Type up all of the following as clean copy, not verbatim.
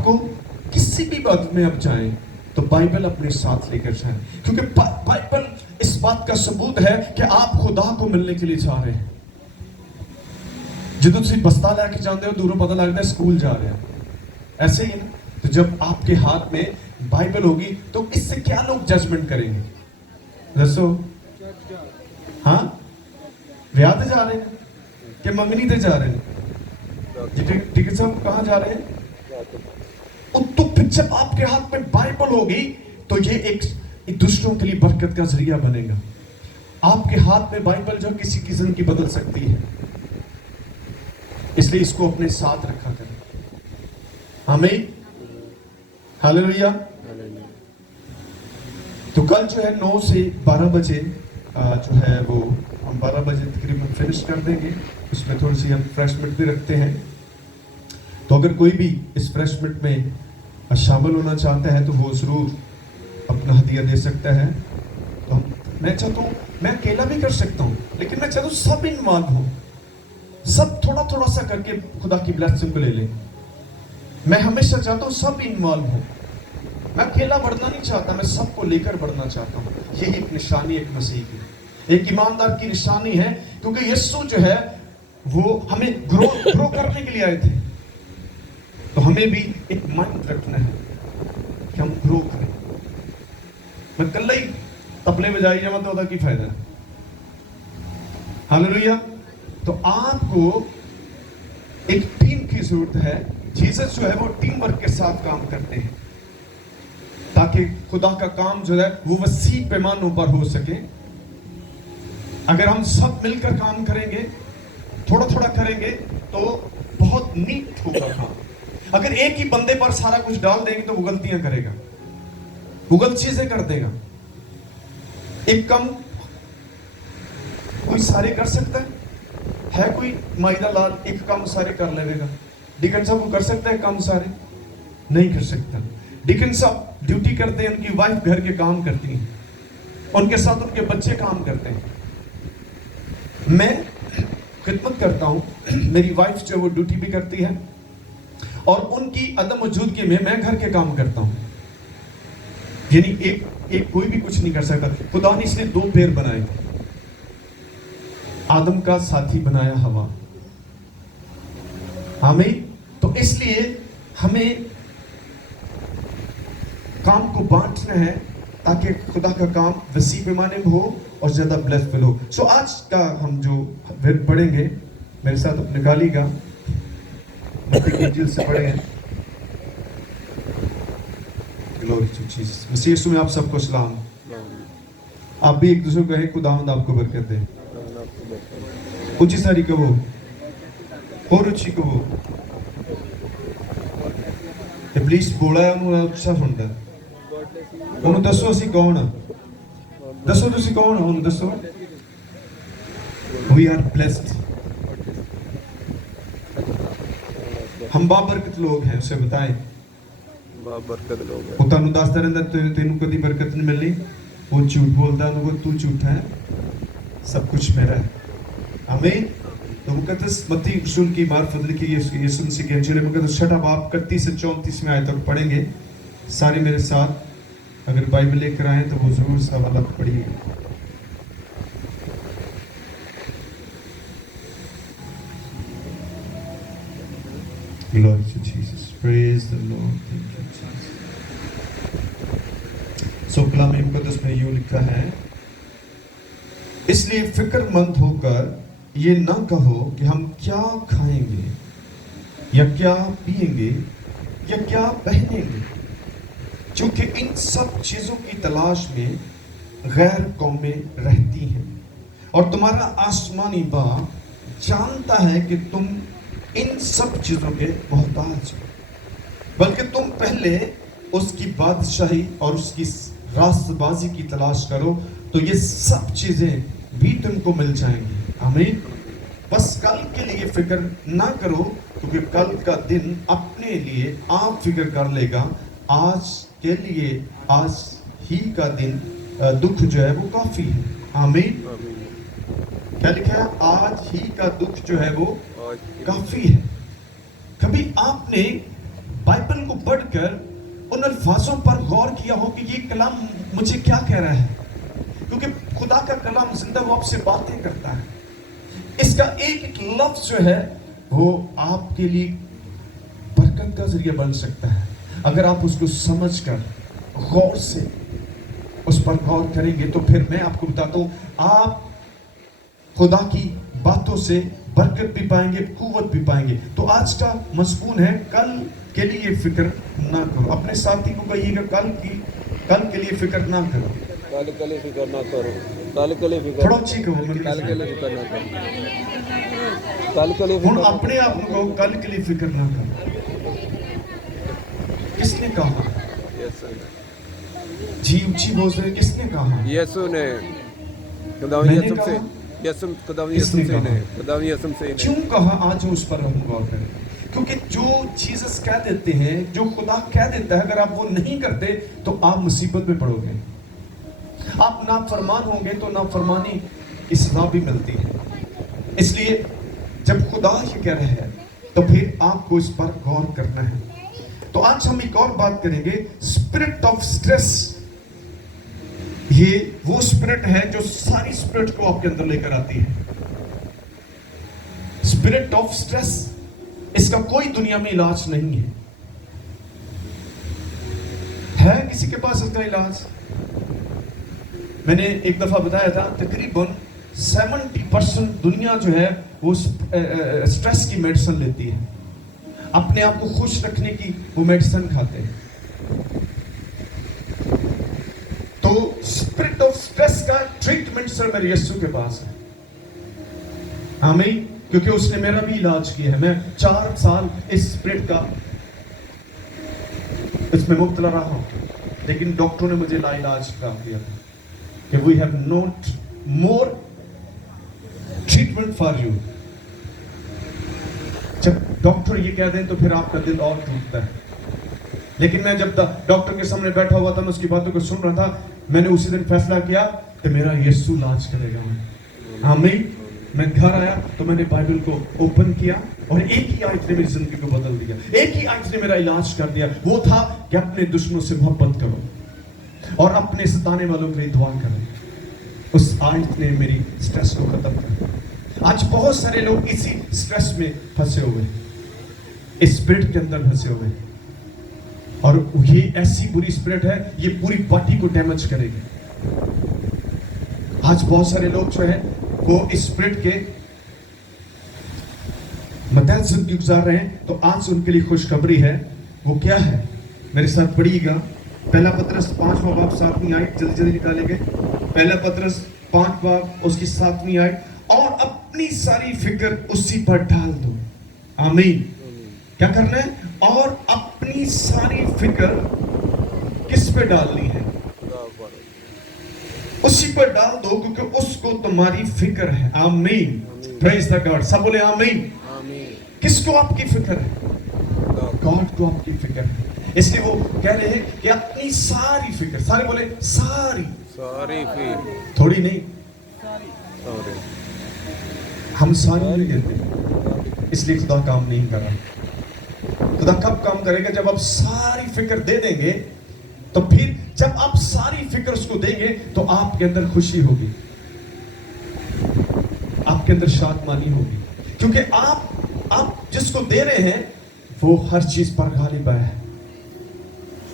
آپ کو کسی بھی وقت میں اب جائیں تو بائبل اپنے ساتھ لے کر جائیں، کیونکہ بائبل اس بات کا ثبوت ہے کہ آپ خدا کو ملنے کے لیے جا رہے ہیں۔ جدو تسی بستہ لے کے جاندے ہو دوروں پتہ لگتا ہے اسکول جا رہے ہیں، ایسے ہی نا؟ تو جب آپ کے ہاتھ میں بائبل ہوگی تو اس سے کیا لوگ ججمنٹ کریں گے؟ دسو، ہاں ویاہ تے جا رہے ہیں کہ منگنی تے جا رہے ہیں؟ ٹکٹ صاحب کہاں جا رہے ہیں؟ تو پھر جب آپ کے ہاتھ میں بائبل ہوگی تو یہ ایک دوسروں کے لیے برکت کا ذریعہ بنے گا۔ آپ کے ہاتھ میں بائبل جو کسی کی زندگی بدل سکتی ہے، اس لیے اس کو اپنے ساتھ رکھا کریں۔ آمین، ہاللویا۔ تو کل جو ہے 9 سے 12 بجے جو ہے وہ ہم 12 بجے تقریباً فنش کر دیں گے۔ اس میں تھوڑی سی ہم ریفریشمنٹ بھی رکھتے ہیں، تو اگر کوئی بھی اس ریفریشمنٹ میں شامل ہونا چاہتا ہے تو وہ ضرور اپنا ہدیہ دے سکتا ہے۔ تو میں چاہتا ہوں، میں اکیلا بھی کر سکتا ہوں، لیکن میں چاہتا ہوں سب انوالو ہوں، سب تھوڑا تھوڑا سا کر کے خدا کی بلیسنگ کو لے لیں۔ میں ہمیشہ چاہتا ہوں سب انوالو ہوں، میں اکیلا بڑھنا نہیں چاہتا، میں سب کو لے کر بڑھنا چاہتا ہوں۔ یہی ایک نشانی ایک مسیح کی، ایک ایماندار کی نشانی ہے، کیونکہ یسوع جو ہے وہ ہمیں گرو کرنے کے لیے آئے تھے۔ تو ہمیں بھی ایک مائنڈ رکھنا ہے کہ ہم گرو کریں۔ میں کل ہی تبلے بجائی جاؤں تو ہوتا کی فائدہ ہے؟ ہاللویا۔ تو آپ کو ایک ٹیم کی ضرورت ہے۔ جیسس جو ہے وہ ٹیم ورک کے ساتھ کام کرتے ہیں تاکہ خدا کا کام جو ہے وہ وسیع پیمانوں پر ہو سکے۔ اگر ہم سب مل کر کام کریں گے، تھوڑا تھوڑا کریں گے تو بہت نیٹ ہوگا کام۔ اگر ایک ہی بندے پر سارا کچھ ڈال دیں گے تو وہ غلطیاں کرے گا، وہ غلط چیزیں کر دے گا۔ ایک کام کوئی سارے کر سکتا ہے کوئی مائدہ لال ایک کام سارے کر لے گا؟ ڈیکن صاحب وہ کر سکتا ہے کام سارے؟ نہیں کر سکتا۔ ڈیکن صاحب ڈیوٹی کرتے ہیں، ان کی وائف گھر کے کام کرتی ہیں، ان کے ساتھ ان کے بچے کام کرتے ہیں۔ میں خدمت کرتا ہوں، میری وائف جو وہ ڈیوٹی بھی کرتی ہے، اور ان کی عدم موجودگی میں میں گھر کے کام کرتا ہوں۔ یعنی ایک کوئی بھی کچھ نہیں کر سکتا۔ خدا نے اس نے 2 پیر بنائے تھے، آدم کا ساتھی بنایا ہوا۔ ہمیں تو اس لیے ہمیں کام کو بانٹنا ہے تاکہ خدا کا کام وسیع پیمانے میں ہو اور زیادہ بلیسفل ہو۔ سو آج کا ہم جو پڑھیں گے، میرے ساتھ اپنے نکالی گا، متی کی انجیل سے پڑھیں۔ Glory to Jesus. مسیح یسوع میں آپ سب کو سلام۔ آپ بھی ایک دوسرے کو کہیں خداوند آپ کو برکت دے۔ اچھی ساری کہو، اور اچھی کہو۔ ابلیس بولا ہے انہوں اچھا سنتا ہے۔ انہوں دسو اسی کون ہے؟ دسو تسی کون ہو؟ انہوں دسو۔ We are blessed۔ ہم بابرکت لوگ ہیں، اسے بتائیں۔ بابرکت لوگ ہیں۔ وہ تانوں دستا رہندا تینوں کدی برکت نہیں ملنی، وہ جھوٹ بولتا ہے، انہوں کو تو جھوٹا ہے، سب کچھ میرا ہے۔ آمین۔ تو مقدس متی رسول کی معرفت لکھی یسوع مسیح کے انجیل مقدس 6 باب 31 سے 34 میں آیت تک پڑھیں گے سارے میرے ساتھ۔ اگر بائبل لے کر آئیں تو وہ ضرور اس حوالہ پڑھیے گا۔ Glory to Jesus. Praise the Lord. Thank you, Jesus. So کلام مقدس میں یوں لکھا ہے، اس لیے فکر مند ہو کر یہ نہ کہو کہ ہم کیا کھائیں گے یا کیا پیئیں گے یا کیا پہنیں گے، چونکہ ان سب چیزوں کی تلاش میں غیر قومیں رہتی ہیں، اور تمہارا آسمانی باپ جانتا ہے کہ تم ان سب چیزوں کے محتاج ہو، بلکہ تم پہلے اس کی بادشاہی اور اس کی راست بازی کی تلاش کرو تو یہ سب چیزیں بھی تم کو مل جائیں گی۔ آمین۔ بس کل کے لیے فکر نہ کرو، کیونکہ کل کا دن اپنے لیے آپ فکر کر لے گا۔ آج کے لیے آج ہی کا دن دکھ جو ہے وہ کافی ہے۔ آمین۔ کیا لکھا ہے؟ آج ہی کا دکھ جو ہے وہ کافی ہے۔ کبھی آپ نے बाइबल को पढ़कर उन अल्फाजों पर गौर किया हो कि ये कलाम मुझे क्या कह रहा है, क्योंकि खुदा का कलाम जिंदा वो आपसे बातें करता है। इसका एक एक लफ्ज जो है वो आपके लिए बरकत का जरिया बन सकता है, अगर आप उसको समझकर गौर से उस पर गौर करेंगे। तो फिर मैं आपको बताता हूँ, आप खुदा की बातों से बरकत भी पाएंगे, कुव्वत भी पाएंगे। तो आज का मज़मून है, कल के लिए फिक्र ना करो। अपने साथी को कहिएगा, कल के लिए फिक्र ना करो। कल के लिए फिक्र ना करो। कल के लिए फिक्र थोड़ा अच्छी कहो। कल के लिए फिक्र ना करो। कल के लिए हुण फिक्र अपने आप को कहो, कल के लिए फिक्र ना करो। किसने कहा? यीशु जी ऊंची बोल रहे, किसने कहा? यीशु ने, खुदा मैंने यीशु से, कहा? यीशु खुदा किसने यीशु से कहा? ने, खुदा यीशु से ने। क्यों कहा? आज उस पर हम गौर करें, क्योंकि जो जीसस कह देते हैं, जो खुदा कह देता है, अगर आप वो नहीं करते तो आप मुसीबत में पड़ोगे। आप नाफरमान होंगे तो नाफरमानी की सजा भी मिलती है। इसलिए जब खुदा ये कह रहा है तो फिर आपको इस पर गौर करना है। तो आज हम एक और बात करेंगे, स्पिरिट ऑफ स्ट्रेस। ये वो स्पिरिट है जो सारी स्पिरिट को आपके अंदर लेकर आती है। स्पिरिट ऑफ स्ट्रेस, इसका कोई दुनिया में इलाज नहीं है किसी के पास इसका इलाज? मैंने एक दफा बताया था, तकरीबन 70% दुनिया जो है वो स्ट्रेस की मेडिसिन लेती है, अपने आप को खुश रखने की वो मेडिसिन खाते हैं। तो स्पिरिट ऑफ स्ट्रेस का ट्रीटमेंट सर मेरे यीशु के पास है। आमीन, क्योंकि उसने मेरा भी इलाज किया है। मैं 4 साल इस स्पिरिट का इसमें मुब्तला रहा हूं, लेकिन डॉक्टरों ने मुझे लाइलाज कर दिया था कि we have not more treatment for you. जब डॉक्टर ये कह दें तो फिर आपका दिल और टूटता है। लेकिन मैं जब डॉक्टर के सामने बैठा हुआ था, मैं उसकी बातों को सुन रहा था, मैंने उसी दिन फैसला किया कि मेरा यीशु इलाज करेगा। आमीन। मैं घर आया तो मैंने बाइबल को ओपन किया और एक ही आयत ने मेरी जिंदगी को बदल दिया, एक ही आयत ने मेरा इलाज कर दिया। वो था कि अपने दुश्मनों से मोहब्बत करो और अपने सताने वालों के लिए दुआ करो। उस आयत ने मेरी स्ट्रेस को खत्म कर दिया। आज बहुत सारे लोग इसी स्ट्रेस में फंसे हुए, इस स्पिरिट के अंदर फंसे हुए, और ये ऐसी बुरी स्पिरिट है, ये पूरी बॉडी को डैमेज करेगी। आज बहुत सारे लोग जो है वो इस स्पिरिट के मतहत जिंदगी गुजार रहे हैं। तो आज उनके लिए खुशखबरी है। वो क्या है? मेरे साथ पढ़िएगा, पहला पत्रस 5वां बाब 7वीं आयत, जल्दी जल्दी निकालेंगे। पहला पत्रस 5 बाब उसकी 7वीं आयत, और अपनी सारी फिक्र उसी पर डाल दो। आमीन। क्या करना है? और अपनी सारी फिक्र किस पे डालनी है? उसी पर डाल दो, क्योंकि उसको तुम्हारी फिक्र है। आमीन। Praise the God. सब बोले आमीन। किसको आपकी फिक्र है? गॉड को आपकी फिक्र है। इसलिए वो कह रहे हैं कि अपनी सारी फिक्र, सारे बोले सारी, फिक्र, थोड़ी नहीं, सारी। हम सारी नहीं देते, इसलिए खुदा काम नहीं कर रहा। खुदा कब काम करेगा? जब आप सारी फिक्र दे देंगे। तो फिर जब आप सारी फिक्र उसको देंगे तो आपके अंदर खुशी होगी, आपके अंदर शादमानी होगी, क्योंकि आप जिसको दे रहे हैं वो हर चीज पर गालिब है।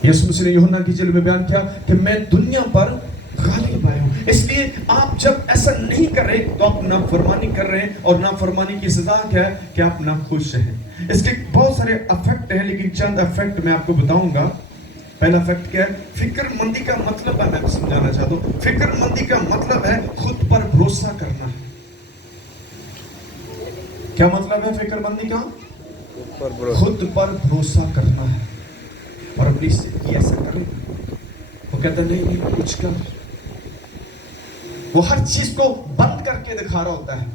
यीशु मसीह ने यूहन्ना की जेल में बयान किया कि मैं दुनिया पर गालिब आया हूं। इसलिए आप जब ऐसा नहीं कर रहे तो आप नाफरमानी कर रहे हैं, और नाफरमानी की सजा क्या है? कि आप नाखुश हैं। इसके बहुत सारे इफेक्ट हैं, लेकिन चंद इफेक्ट मैं आपको बताऊंगा। पहला फैक्ट क्या है? फिक्रमंदी का मतलब है, मैं समझाना चाहता हूं। फिक्रमंदी का मतलब है खुद पर भरोसा करना है। क्या मतलब है फिक्रमंदी का? खुद पर भरोसा करना है। और अपनी स्थिति ऐसा करेगा, वो कहता नहीं कुछ कर, वो हर चीज को बंद करके दिखा रहा होता है।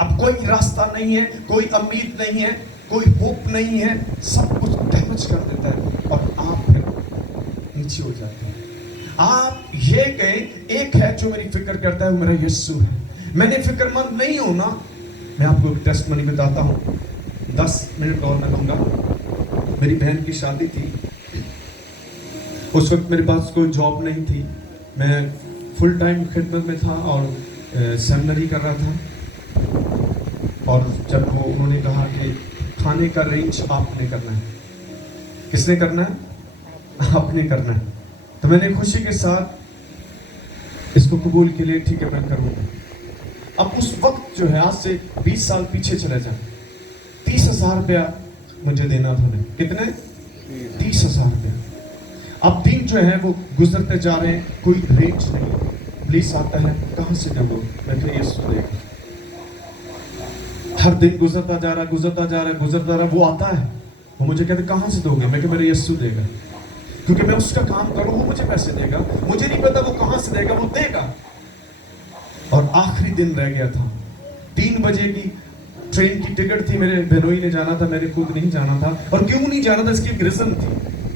अब कोई रास्ता नहीं है, कोई उम्मीद नहीं है, कोई होप नहीं है, सब कुछ डैमेज कर देता है और आप नीचे हो जाते हैं। आप ये कहें, एक है जो मेरी फिक्र करता है, वो मेरा यीशु है। मैंने फिक्रमंद नहीं होना। मैं आपको एक टेस्टमनी बताता हूं, 10 मिनट और मैं दूंगा। मेरी बहन की शादी थी। उस वक्त मेरे पास कोई जॉब नहीं थी, मैं फुल टाइम खिदमत में था और सेमिनरी कर रहा था। और जब वो उन्होंने कहा कि खाने का अरेंज आपने करना है, किसने करना है? आपने करना है। तो मैंने खुशी के साथ इसको कबूल के लिए ठीक है मैं करूँगा। अब उस वक्त जो है, आज से 20 साल पीछे चले जाए, 30,000 रुपया मुझे देना था। मैं कितने? 30,000 रुपया। अब दिन जो है वो गुजरते जा रहे हैं, कोई रेंज नहीं। पुलिस आता है, कहाँ से दोगे? मैं तो यीशु देगा। हर दिन गुजरता जा रहा, गुजरता जा रहा, गुजरता जा रहा। वो आता है, वो मुझे कहते कहाँ से दोगे? मैं कि मेरे यीशु देगा, क्योंकि मैं उसका काम करूँ, वो मुझे पैसे देगा। मुझे नहीं पता वो कहाँ से देगा, वो देगा। और आखिरी दिन रह गया था, 3 बजे की ट्रेन की टिकट थी। मेरे बहनोई ने जाना था, मैंने खुद नहीं जाना था। और क्यों नहीं जाना था, इसकी एक रीजन थी।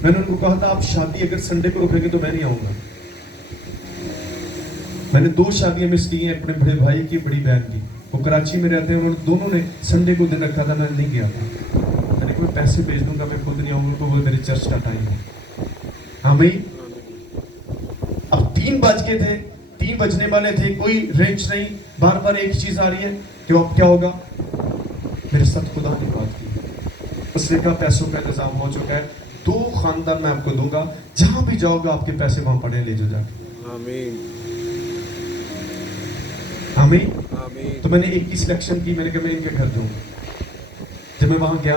मैंने उनको कहा था, आप शादी अगर संडे को रखेंगे तो मैं नहीं आऊंगा। मैंने 2 शादियां मिस की हैं, अपने बड़े भाई की, बड़ी बहन की। वो कराची में रहते हैं, उन्होंने दोनों ने संडे को दिन रखा था, मैं नहीं गया था। मैंने कोई पैसे भेज दूंगा, मैं खुद नहीं आऊंगा, तो वो मेरे चर्च का टाइम है। हाँ भाई, अब 3 बज के थे, 3 बजने वाले थे, कोई रेंज नहीं। बार बार एक चीज आ रही है कि अब क्या होगा। मेरे साथ खुदा ने बात की, उसने कहा पैसों का इंतजाम हो चुका है, 2 खानदान मैं आपको दूंगा, जहां भी जाओगे आपके पैसे वहां पड़े, ले जाओ जाके। आमीन आमीन। आमीन। तो मैंने एक ही सिलेक्शन की, मैंने कहा मैं इनके घर दूंगा। जब मैं वहां गया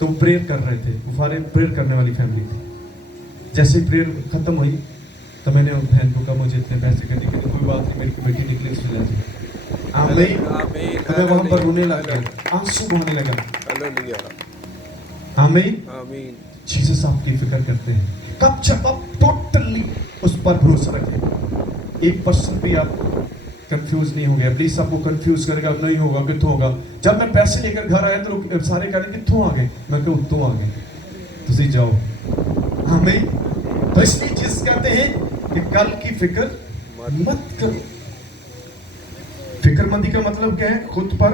तो वो प्रेयर कर रहे थे, वो सारे प्रेयर करने वाली फैमिली थी। जैसे ही प्रेयर खत्म हुई तो मैंने बहन को कहा मुझे इतने पैसे करने के लिए, कोई बात नहीं, मेरी बेटी निकली चले जाती। आमीन। तो मैं वहां पर रोने लग गया, आंसू बहने लगा। हालेलुया। आमीन। आमीन। जीसस आपकी फिक्र करते हैं। कब जब आप टोटली उस पर भरोसा रखें, 1% भी आप कंफ्यूज नहीं हो गया। प्लीज आपको कंफ्यूज करेगा नहीं होगा, कितों होगा। जब मैं पैसे लेकर घर आया तो लोग सारे कह रहे कितों आ गए, मैं कहा उत्तों आ गए, तुसी जाओ। हमें तो इसलिए जिस कहते हैं कि कल की फिक्र मत करो। फिक्रमंदी का मतलब क्या है? खुद पर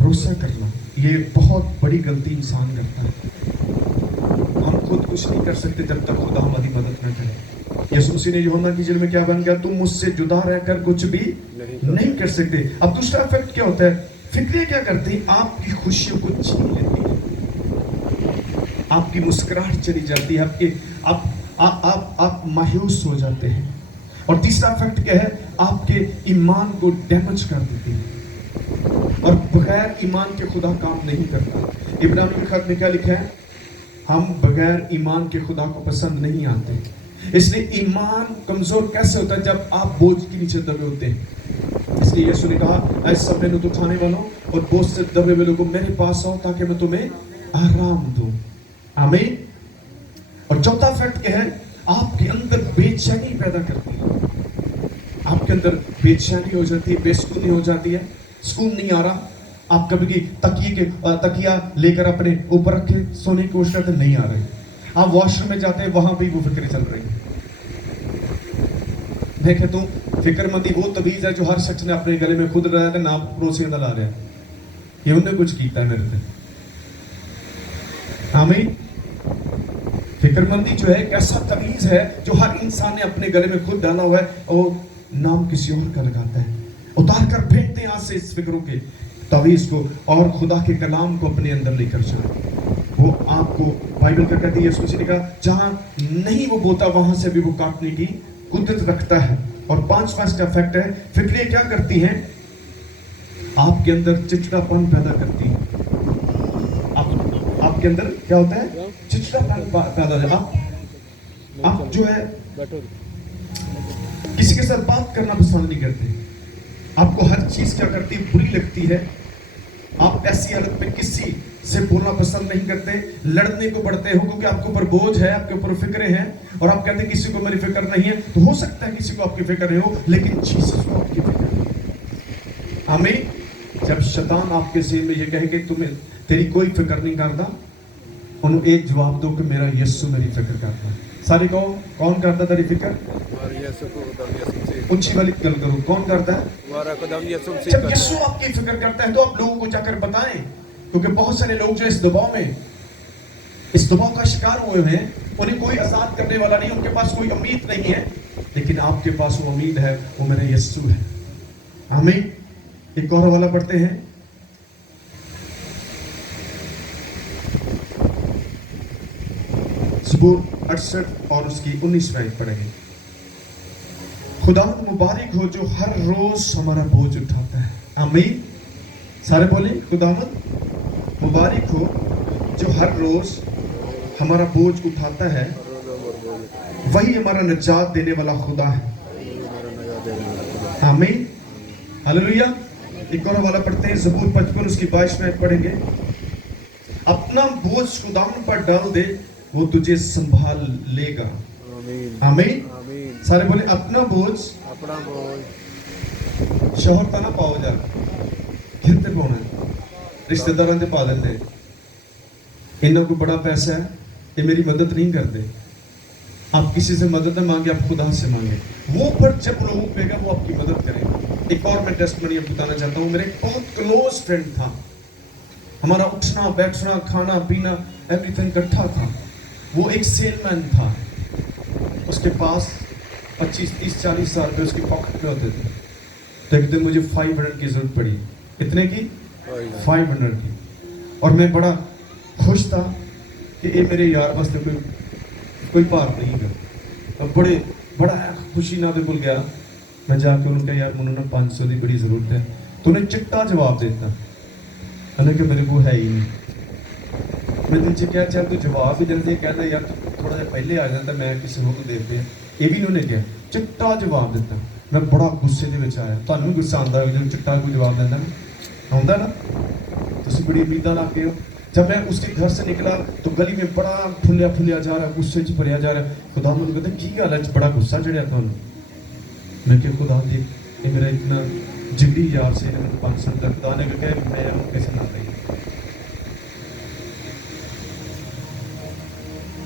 भरोसा करना। ये बहुत बड़ी गलती इंसान करता है। हम खुद कुछ नहीं कर सकते जब तक खुदा हमारी मदद न करे। यीशु मसीह ने यूहन्ना की जेल में क्या बन गया? तुम मुझसे जुदा रहकर कुछ भी नहीं कर सकते। अब दूसरा इफेक्ट क्या होता है? फिक्रें क्या करती हैं? आपकी खुशियों को छीन लेती है, आपकी मुस्कुराहट चली जाती है, आपके आप मायूस हो जाते हैं। और तीसरा इफेक्ट क्या है? आपके ईमान को डैमेज कर देती है, और बगैर ईमान के खुदा काम नहीं करता। इब्रानी के खत में क्या लिखा है? हम बगैर ईमान के खुदा को पसंद नहीं आते। इसलिए ईमान कमजोर कैसे होता है? जब आप बोझ के नीचे दबे होते हैं। इसलिए यीशु ने कहा, ऐ सब मैंने उठाने वालों और बोझ से दबे हुए लोगों मेरे पास आओ ताकि मैं तुम्हें आराम दूं। आमीन। और चौथा फैक्ट क्या है? आपके अंदर बेचैनी पैदा करती है। आपके अंदर बेचैनी हो जाती है, बेसुकूनी हो जाती है, सुकून नहीं आ रहा। आप कभी की तकिया लेकर अपने ऊपर रखे सोने की कोशिश करते, नहीं आ रहे। आप वॉशरूम में जाते हैं, वहां भी वो फिक्रें चल रही हैं। मैं कहता हूं फिक्रमंदी वो तबीज है जो हर शख्स ने अपने गले में खुद लगाया है, ना पड़ोसी ला रहा है। ये उन्हें कुछ कीता है मेरे से। आमीन। फिक्रमंदी जो है एक ऐसा तबीज है जो हर इंसान ने अपने गले में खुद डाला हुआ है, और नाम किसी और का लगाता है। उतार कर फेंकते हैं हाथ से इस फिक्रों के तवीज को, और खुदा के कलाम को अपने अंदर लेकर जाए। वो आपको बाइबल का कहती है, यीशु मसीह ने कहा जहां नहीं वो बोता वहां से भी वो काटने की कुदरत रखता है। और 5वां इसका फैक्ट है, फिक्रें क्या करती हैं? आपके अंदर चिड़चिड़ापन पैदा करती हैं। आपके अंदर क्या होता है? चिड़चिड़ापन पैदा होता है। आप जो है किसी के साथ बात करना पसंद नहीं करते। आपको हर चीज क्या करती है? बुरी लगती है। आप ऐसी हालत में किसी से बोलना पसंद नहीं करते, लड़ने को बढ़ते हो, क्योंकि आपके ऊपर बोझ है, आपके ऊपर फिक्रें हैं। और आप कहते हैं किसी को मेरी फिक्र नहीं है। तो हो सकता है किसी को आपकी फिक्र नहीं हो, लेकिन जीसस को आपकी फिक्र है। हमें जब शैतान आपके ज़हन में ये कहे कि तुम्हें तेरी कोई फिक्र नहीं करता, उन्हें एक जवाब दो कि मेरा यीशु मेरी फिक्र करता है। सारे कहो, कौन करता तेरी फिक्र? ऊंची वाली गल करो, कौन करता है? जब यीशु आपकी फिक्र करता है तो आप लोगों को जाकर बताएं, क्योंकि बहुत सारे लोग जो इस दबाव में इस दबाव का शिकार हुए हैं, उन्हें कोई आजाद करने वाला नहीं, उनके पास कोई उम्मीद नहीं है, लेकिन आपके पास वो उम्मीद है, वो मेरा यीशु है। आमीन। एक और वाला पढ़ते हैं, ज़बूर 68 और उसकी 19 आयत पढ़ेंगे। खुदा मुबारक हो जो हर रोज हमारा बोझ उठाता है। आमीन। सारे बोले, खुदावंद मुबारक हो जो हर रोज हमारा बोझ उठाता है, वही हमारा निजात देने वाला खुदा है। आमीन। हालेलुया। एक और वाला पढ़ते हैं, ज़बूर 55 उसकी 22 में पढ़ेंगे। अपना बोझ खुदावंद पर डाल दे, वो तुझे संभाल लेगा। आमीन। सारे बोले, अपना बोझ शोहर ता ना पाओ जा कितने पाना है, रिश्तेदारों से पा लेंगे, इन्हों को बड़ा पैसा है, ये मेरी मदद नहीं करते। आप किसी से मदद न मांगे, आप खुदा से मांगे, वो पर जब लोगों पेगा वो आपकी मदद करेगा। एक और मैं टेस्टमनी बताना चाहता हूँ। मेरे एक बहुत क्लोज फ्रेंड था, हमारा उठना बैठना खाना पीना एवरीथिंग इकट्ठा था। वो एक सेलमैन था, उसके पास 25, 30, 40 हजार रुपये उसकी पॉकेट में होते थे। तो एक दिन मुझे 500 की जरूरत पड़ी। कितने की? 500 की। और मैं बड़ा खुश था कि ये मेरे यार बस कोई भार नहीं है। अब बड़ा खुशी ना बिल्कुल गया, मैं जाके उनका यार मुझे ना 500 की बड़ी जरूरत है। तो उन्हें चिट्टा जवाब देता, मैंने कहा मेरे को है ही नहीं। मैं नीचे क्या चल तू जवाब भी जल्दी कहता यार थोड़ा सा पहले आ जाता, मैं किसी को देते ये भी उन्होंने किया, चिट्टा जवाब देता। मैं बड़ा गुस्से ਦੇ ਵਿੱਚ ਆਇਆ। ਤੁਹਾਨੂੰ ਵੀ गुस्सा आंदा है जब चिट्टा कोई जवाब देता है, आंदा ना? तुम बड़ी उम्मीदां ला के हो। जब मैं उसके घर से निकला तो गली में बड़ा फुलिया जा रहा, गुस्से च भरिया जा रहा। खुदा मुझे कहता की गल है, बड़ा गुस्सा चढ़िया ਤੁਹਾਨੂੰ? मैं क्या खुदा दी ये मेरा इतना जिद्दी यार से मैंने 500 तक खुदा ने कहा मैं कैसे ना नहीं।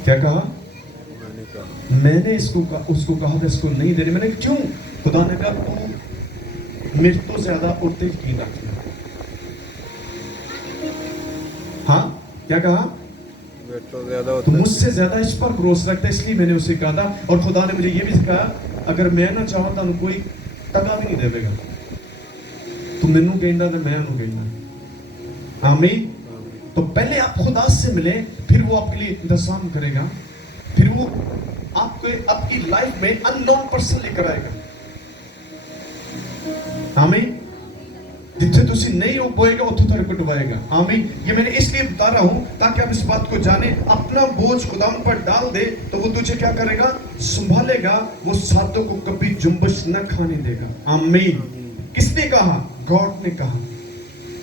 क्या कहा? मैंने उसको कहा था इसको नहीं देने। मैंने क्यों? खुदा ने कहा तू मेरे तो ज्यादा उड़ते यकीन रखना। हाँ क्या कहा? तो मुझसे ज्यादा इस पर भरोसा रखता, इसलिए मैंने उसे कहा था। और खुदा ने मुझे ये भी सिखाया, अगर मैं ना चाहूँ तो कोई टका भी नहीं देगा। तू मैनू कहना तो मैं उन्होंने कहना। आमीन। तो पहले आप खुदा से मिले, फिर वो आपके लिए इंतजाम करेगा, फिर वो आपकी लाइफ में अननोन पर्सन लेकर आएगा। आमीन। जिथे तुसी नहीं हो बोएगा उतो तेरे को डुबाएगा। आमीन। ये मैंने इसलिए बता रहा हूं ताकि आप इस बात को जाने। अपना बोझ खुदावन पर डाल दे तो वो तुझे क्या करेगा? संभालेगा। वो सातों को कभी जुम्बश न खाने देगा। आमीन। किसने कहा? गॉड ने कहा।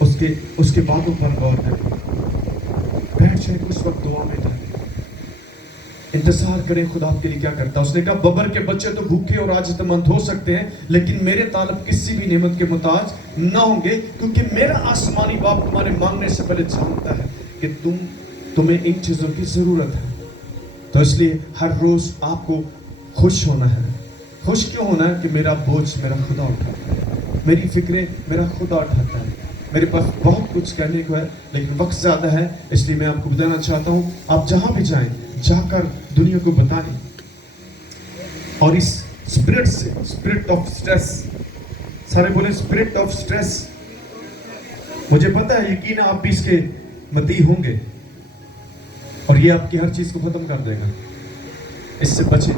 उसके बातों पर गौर करें, बैठ जाए उस वक्त दुआ में था, इंतजार करें खुदा आपके लिए क्या करता है। उसने कहा बबर के बच्चे तो भूखे और आजिज़मंद हो सकते हैं, लेकिन मेरे तालब किसी भी नेमत के मुताज ना होंगे, क्योंकि मेरा आसमानी बाप तुम्हारे मांगने से पहले जानता है कि तुम्हें इन चीजों की जरूरत है। तो इसलिए हर रोज आपको खुश होना है। खुश क्यों होना है? कि मेरा बोझ मेरा खुदा उठाता है, मेरी फिक्रें मेरा खुदा उठाता है। मेरे पास बहुत कुछ करने को है लेकिन वक्त ज्यादा है, इसलिए मैं आपको बताना चाहता हूं आप जहां भी जाएं जाकर दुनिया को बताएं। और इस स्पिरिट से, स्पिरिट ऑफ स्ट्रेस, सारे बोले स्पिरिट ऑफ स्ट्रेस, मुझे पता है यकीन आप भी इसके मती होंगे और ये आपकी हर चीज को खत्म कर देगा। इससे बचें।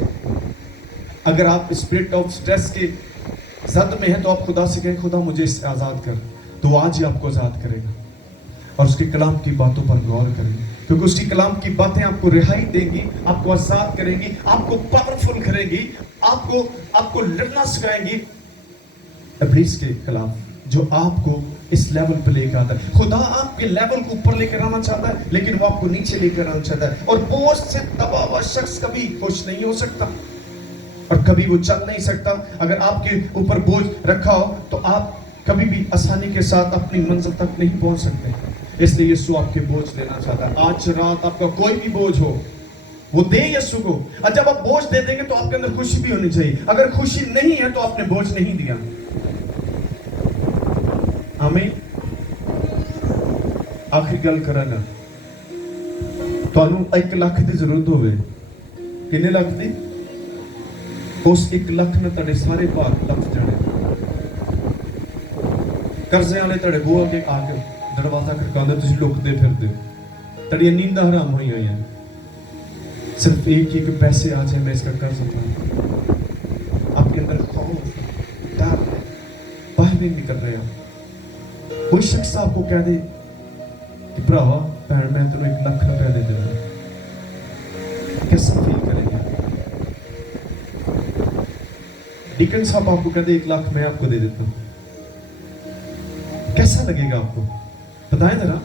अगर आप स्पिरिट ऑफ स्ट्रेस के जद में हैं तो आप खुदा से कहें खुदा मुझे इससे आजाद कर, तो आज ही आपको आजाद करेगा। और उसके कलाम की बातों पर गौर करें, क्योंकि उसकी कलाम की बातें आपको रिहाई देंगी, आपको आजाद करेंगी, आपको पावरफुल करेंगी, आपको लड़ना सिखाएंगी इब्लीस के खिलाफ, जो आपको इस लेवल पे लेकर आता है। खुदा आपके लेवल को ऊपर लेकर आना चाहता है, लेकिन वो आपको नीचे लेकर आना चाहता है। और बोझ से दबा हुआ शख्स कभी खुश नहीं हो सकता और कभी वो चल नहीं सकता। अगर आपके ऊपर बोझ रखा हो तो आप कभी भी आसानी के साथ अपनी मंजिल तक नहीं पहुंच सकते। इसलिए यीशु आपके बोझ लेना चाहता है। आज रात आपका कोई भी बोझ हो वो दे यीशु को। और जब आप बोझ दे देंगे तो आपके अंदर खुशी भी होनी चाहिए। अगर खुशी नहीं है तो आपने बोझ नहीं दिया। आमीन। आखिरी गल कराना, ਤੁਹਾਨੂੰ 1 ਲੱਖ ਦੀ ਜ਼ਰੂਰਤ ਹੋਵੇ, ਕਿੰਨੇ ਲੱਖ ਦੀ? ਉਸ 1 ਲੱਖ ਨਾਲ ਤੁਹਾਡੇ ਸਾਰੇ ਭਾਰ ਲੱਥ ਜਾਣੇ। ਕਰਜ਼ੇ ਵਾਲੇ ਤੁਹਾਡੇ ਬੂਹੇ ਅੱਗੇ ਆ ਕੇ ਦਰਵਾਜ਼ਾ ਖੜਕਾਉਂਦੇ, ਤੁਸੀਂ ਲੁਕਦੇ ਫਿਰਦੇ, ਤੁਹਾਡੀਆਂ ਨੀਂਦਾਂ ਹਰਾਮ ਹੋਈ ਹੋਈਆਂ। सिर्फ एक ही कि पैसे आ जाए मैं इसका कर्ज उठाऊं। आपके अंदर खौफ, डर है, बाहर नहीं निकल रहे आप। कोई शख्स आपको कह दे कि भरावा भैन मैं तेरे 1 लाख रुपया दे देना, कैसा फील करेंगे? डीकन साहब आपको कह दे 1 लाख मैं आपको दे देता हूं, कैसा लगेगा आपको? बताएं जरा।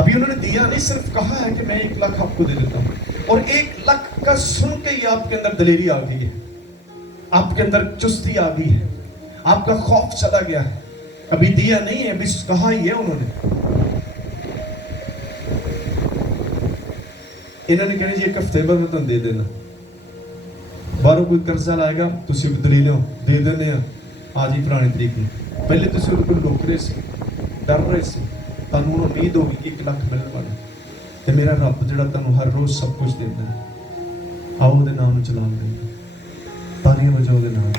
अभी उन्होंने दिया नहीं, सिर्फ कहा है कि मैं 1 लाख आपको दे देता हूं, और 1 लाख का सुन के ही आपके अंदर दलेरी आ गई है, आपके अंदर चुस्ती आ गई है, आपका खौफ चला गया है। अभी दिया नहीं है, अभी कहा ही है उन्होंने। इन्होंने कहना जी 1 हफ्ते बाद मैं तुम दे देना। बाहरों कोई कर्जा लाएगा, तुम दलील दे देने आज ही पुरानी तरीक में। पहले तुम उनको लुक रहे सी, डर रहे सी, ਤੁਹਾਨੂੰ ਉਮੀਦ ਹੋਗੀ ਕਿ 1 ਲੱਖ ਮਿਲਣ ਵਾਲਾ, ਤੇ ਮੇਰਾ ਰੱਬ ਜਿਹੜਾ ਤੁਹਾਨੂੰ ਹਰ ਰੋਜ਼ ਸਭ ਕੁਝ ਦਿੰਦਾ ਹੈ, ਆਓ ਉਹਦੇ ਨਾਮ ਨੂੰ ਚਲਾਉਂਦੇ, ਤਾਲੀਆਂ ਵਜਾਓ ਉਹਦੇ ਨਾਮ।